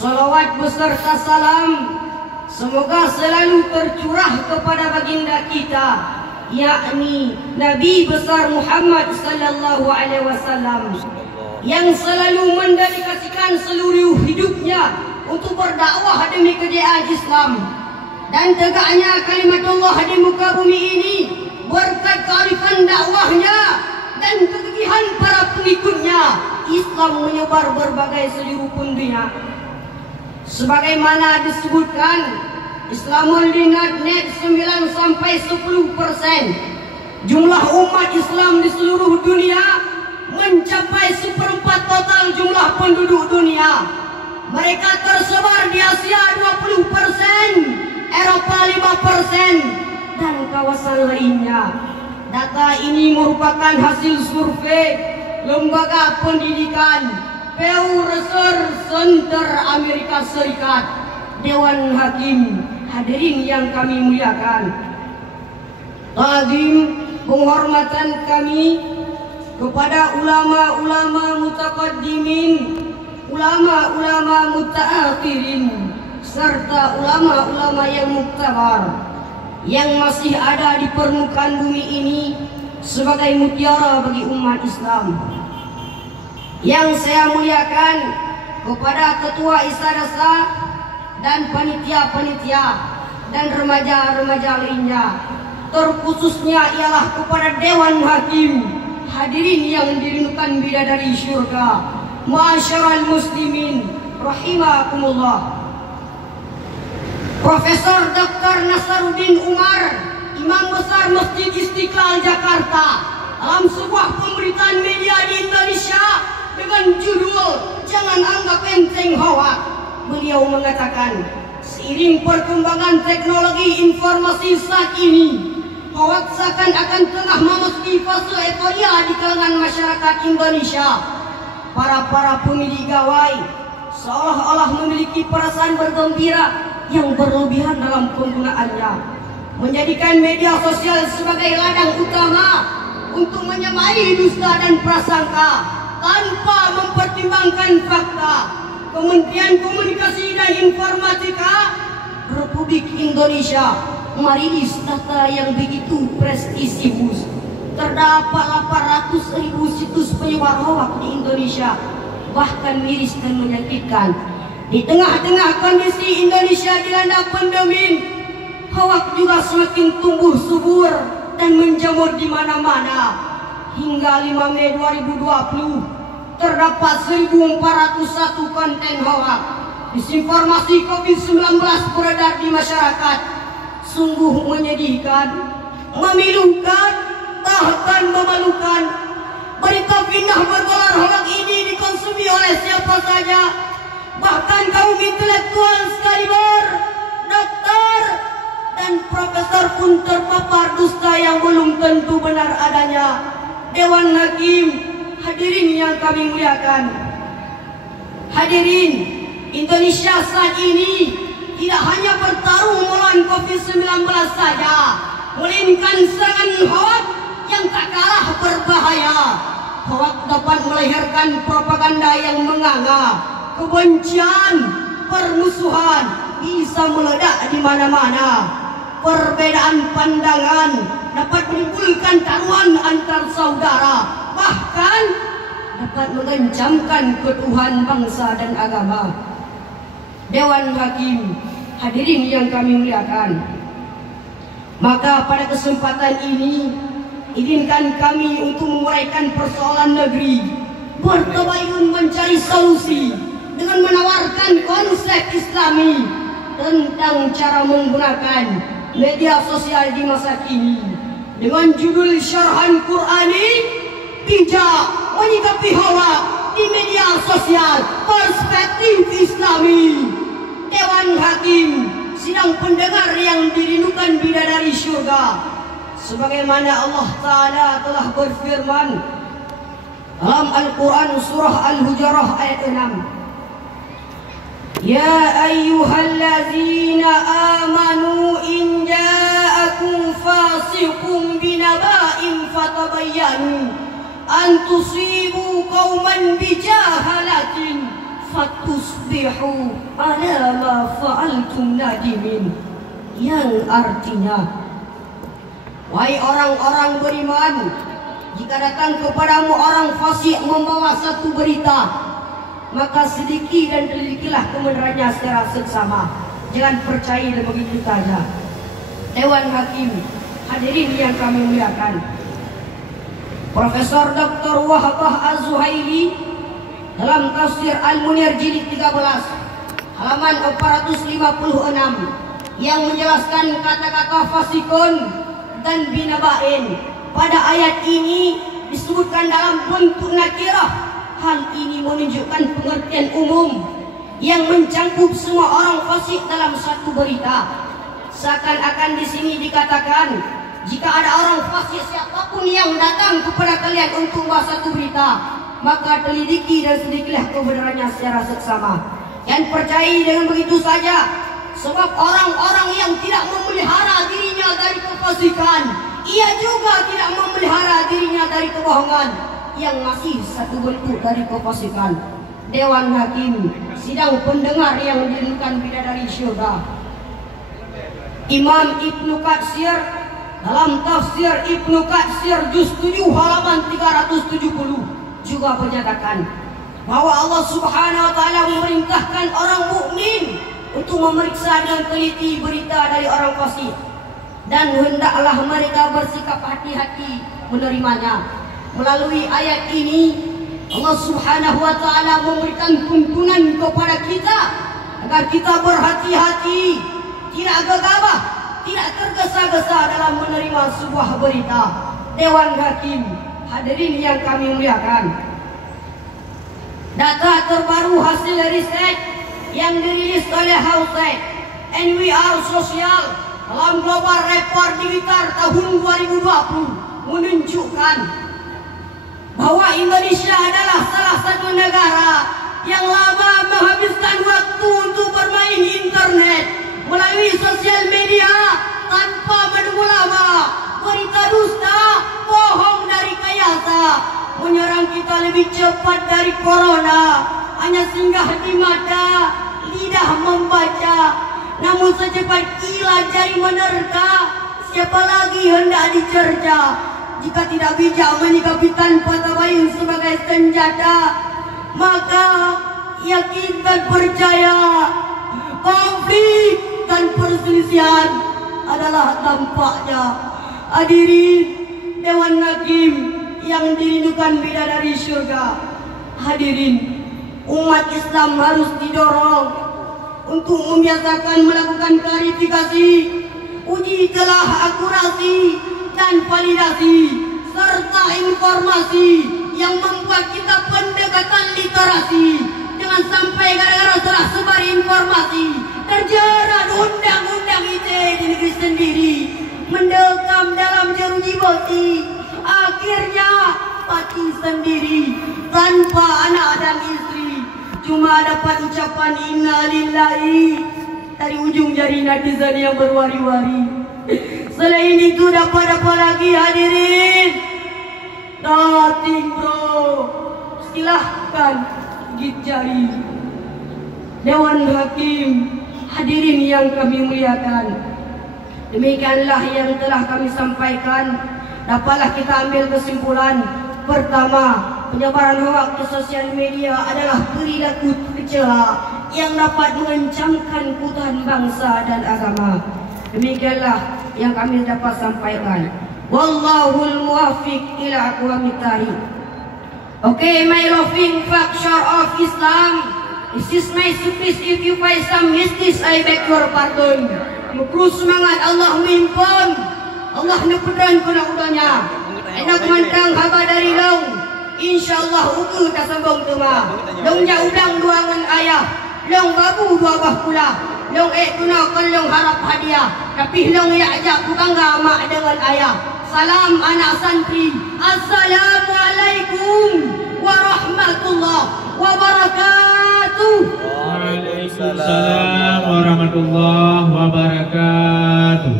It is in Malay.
Salawat beserta salam semoga selalu tercurah kepada baginda kita, yakni Nabi besar Muhammad sallallahu alaihi wasallam, yang selalu mendedikasikan seluruh hidupnya untuk berdakwah demi kejayaan Islam dan tegaknya kalimatullah di muka bumi ini. Berkat kearifan dakwahnya dan kegigihan para pengikutnya, Islam menyebar berbagai seluruh dunia. Sebagaimana disebutkan, Islamul Dinat.net 9 sampai 10% jumlah umat Islam di seluruh dunia mencapai 1/4 total jumlah penduduk dunia. Mereka tersebar di Asia 20%, Eropa 5%, dan kawasan lainnya. Data ini merupakan hasil survei Lembaga Pendidikan Pew Research Center Amerika Serikat. Dewan Hakim, hadirin yang kami muliakan, ta'zim penghormatan kami kepada ulama-ulama mutaqaddimin, ulama-ulama mutaakhirin, serta ulama-ulama yang muktabar yang masih ada di permukaan bumi ini sebagai mutiara bagi umat Islam. Yang saya muliakan kepada ketua Isadasa dan panitia-panitia dan remaja-remaja lainnya, terkhususnya ialah kepada Dewan Hakim, hadirin yang dirindukan bidadari syurga, ma'asyiral muslimin rahimakumullah. Profesor Dr. Nasaruddin Umar, Imam Besar Masjid Istiqlal Jakarta, dalam sebuah pemberitaan media di Indonesia dengan judul "Jangan Anggap Enteng Hoak", beliau mengatakan, seiring perkembangan teknologi informasi saat ini, hoak seakan-akan tengah memasuki fase euforia di kalangan masyarakat Indonesia. Para pemilik gawai seolah-olah memiliki perasaan bergembira yang berlebihan dalam penggunaannya, menjadikan media sosial sebagai ladang utama untuk menyamai dusta dan prasangka tanpa mempertimbangkan fakta. Kementerian Komunikasi dan Informatika Republik Indonesia merilis data yang begitu prestisius. Terdapat 800.000 situs penyebar hoak di Indonesia, bahkan miris dan menyakitkan. Di tengah-tengah kondisi Indonesia dilanda pandemi, hoak juga semakin tumbuh subur dan menjamur di mana-mana. Hingga 5 Mei 2020 terdapat 1.401 konten hoak. Disinformasi COVID-19 beredar di masyarakat. Sungguh menyedihkan, memilukan, bahkan memalukan. Berita fitnah bergelar hoak ini dikonsumsi oleh siapa saja, bahkan kaum intelektual sekalipun, dokter dan profesor pun terpapar dusta yang belum tentu benar adanya. Dewan Hakim, hadirin yang kami muliakan, hadirin, Indonesia saat ini tidak hanya bertarung melawan COVID-19 saja, melainkan serangan hoak yang tak kalah berbahaya. Hoak dapat melahirkan propaganda yang menganga, kebencian, permusuhan bisa meledak di mana-mana. Perbedaan pandangan dapat menimbulkan taruhan antar saudara, bahkan dapat mengancamkan keutuhan bangsa dan agama. Dewan Hakim, hadirin yang kami muliakan, maka pada kesempatan ini izinkan kami untuk menguraikan persoalan negeri, bertabayun mencari solusi dengan menawarkan konsep Islami tentang cara menggunakan media sosial di masa kini dengan judul Syarhan Qur'ani, bijak menyikapi hoak di media sosial, perspektif Islami. Dewan Hakim, sidang pendengar yang dirindukan bidadari syurga, sebagaimana Allah Ta'ala telah berfirman dalam Al-Quran surah Al-Hujarah ayat 6, Ya ayyuhallazina amanu in ja'akum fasiqun binaba'in fatabayyanu an tusibu qauman bijahalatin fatusbihu ala ma fa'altum nadimin, yang artinya, wahai orang-orang beriman, jika datang kepadamu orang fasik membawa satu berita, maka sedikit dan telikilah kebenarannya secara seksama. Jangan percaya dan begitu saja. Dewan Hakim, hadirin yang kami muliakan, Profesor Dr. Wahbah Az-Zuhaili dalam tafsir Al-Munir jilid 13 halaman 456 yang menjelaskan kata-kata fasikun dan binaba'in pada ayat ini disebutkan dalam bentuk nakirah. Hal ini menunjukkan pengertian umum yang mencangkup semua orang fasik dalam satu berita. Seakan-akan di sini dikatakan, jika ada orang fasik siapapun yang datang kepada kalian untuk membawa satu berita, maka telidiki dan sedikitlah kebenarannya secara seksama. Dan percaya dengan begitu saja, sebab orang-orang yang tidak memelihara dirinya dari kefasikan, ia juga tidak memelihara dirinya dari kebohongan, yang masih satu bentuk dari kefasikan. Dewan Hakim, sidang pendengar yang dirindukan bidadari syurga, Imam Ibnu Katsir dalam tafsir Ibnu Katsir juz 7 halaman 370 juga menyatakan bahwa Allah Subhanahu wa taala memerintahkan orang mukmin untuk memeriksa dengan teliti berita dari orang fasik, dan hendaklah mereka bersikap hati-hati menerimanya. Melalui ayat ini Allah Subhanahu wa taala memberikan tuntunan kepada kita agar kita berhati-hati, tidak gegabah, tidak tergesa-gesa dalam menerima sebuah berita. Dewan Hakim, hadirin yang kami muliakan, data terbaru hasil riset yang dirilis oleh Househead NWR Social dalam Global Report Digital tahun 2020 menunjukkan bahwa Indonesia adalah salah satu negara yang lama menghabiskan waktu untuk bermain internet melalui sosial media tanpa menunggu lama. Berita dusta, bohong dari kayasa menyerang kita lebih cepat dari corona, hanya singgah di mata, lidah membaca, namun secepat kilat jari menerka, siapa lagi hendak dicerca. Jika tidak bijak menyikapi tanpa tabayun sebagai senjata, maka yakin dan percaya konflik dan perselisihan adalah tampaknya. Hadirin Dewan Hakim yang dirindukan bidadari syurga, hadirin, umat Islam harus didorong untuk membiasakan melakukan klarifikasi, uji telah akurasi dan validasi, serta informasi yang membuat kita pendekatan literasi. Jangan sampai gara-gara salah sebar informasi terjerat undang-undang ITE di negeri sendiri, mendekam dalam jeruji besi, akhirnya mati sendiri tanpa anak dan istri, cuma dapat ucapan innalillahi dari ujung jari netizen yang berwari-wari. Selain itu dapat apa lagi, hadirin? Nothing bro. Silahkan gigit jari. Dewan Hakim, hadirin yang kami muliakan, demikianlah yang telah kami sampaikan. Dapatlah kita ambil kesimpulan. Pertama, penyebaran hoaks di sosial media adalah perilaku tercela yang dapat mengancamkan keutuhan bangsa dan agama. Demikianlah yang kami dapat sampaikan. Wallahul muwaffiq ila aqwamit thariq. Okay, my loving faction of Islam, this is my speech. If you find some mistakes, I beg your pardon. Mukru semangat Allah mimpun, Allah nepedran kuna udanya. Enak mantang haba dari long, insyaallah uku tak sambung tuma. Long ja udang dua ngan ayah, long babu dua bah pula. Long tuna kan long harap hadiah, tapi long ya ajak ku bangga mak dengan ayah. Salam anak santri, assalamualaikum warahmatullahi wabarakatuh. Waalaikumsalam warahmatullahi wabarakatuh.